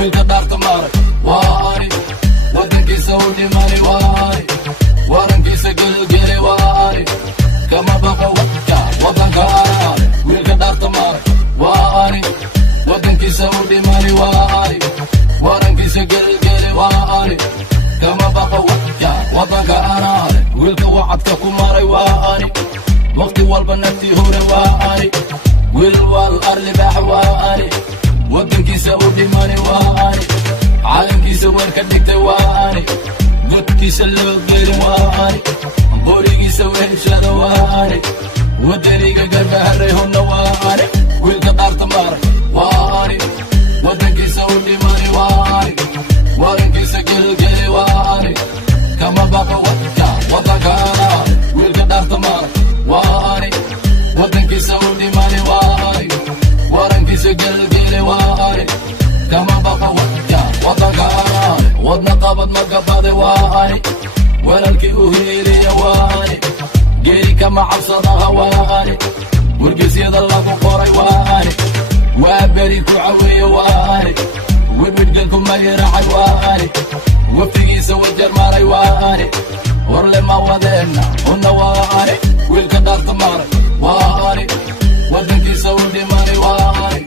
wiilka dhaarta maray waa ani wadankiisa u dhimani waa ani warankiisa gelgeli waa ani kama baqo wadka wadanka araare wiilka dhaarta maray waa ani wadankiisa u dhimani waa ani warankiisa gelgeli waa ani kama baqo wadka wadanka araare wiilka wacadka ku maray waa ani waqti walba naftii hore waa ani wiil wal arlibaax waa ani wadankiisa u dhimani waa ani calankiisa weerka dhigtay waa ani godkiisa loo geelin waa ani qorigiisa weheshada waa ani wadaniga garbaharay honna waa ani wiilka dhaarta maray waa ani wadankiisa u dhimani waa ani warankiisa gelgeli waa ani kama baqo wadka wadanka araare wiilka dhaarta maray waa ani wadankiisa u dhimani waa ani warankiisa gelgeli waa ani kama baqo wadka wadanka araare wadna qabad magabade waa ani walaalkii u hiiliya waa ani geeri kama cabsadaha waa ani wargeysyada lagu qoray waa ani waa beri ku caweeye waa ani wibidhganku magiracay waa ani waftigiisa wajar maray waa ani warle ma wadeenna huna waa ani wiilka dhaarta maray waa ani wadankiisa u dhimani waa ani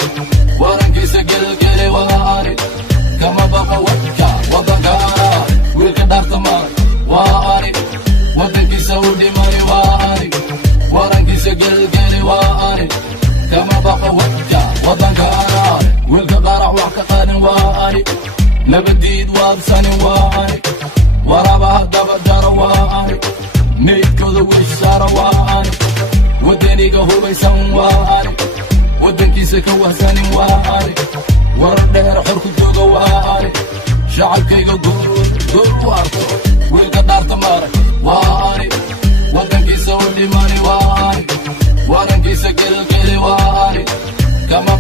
warankiisa gelgeli waa ani kama baqo wadka wadanka araare wiilka dhaarta maray waa ani wadankiisa u dhimani waa ani warankiisa gelgeli waa ani kama baqo wadka wadanka araare wiilka qarax wax ka qaadin waa ani nabadiid waadsanin waa ani warabaha dabajaro waa ani meydkooda wiishaara waa ani wadaniga hubaysan waa ani wadankiisa ka wahsanin waa ani warar dheer xor ku jooga waa ani shacabkayga gool u arko wiilka dhaarta maray waa ani wadankiisa u dhimani waa ani warankiisa gelgeli waa ani kama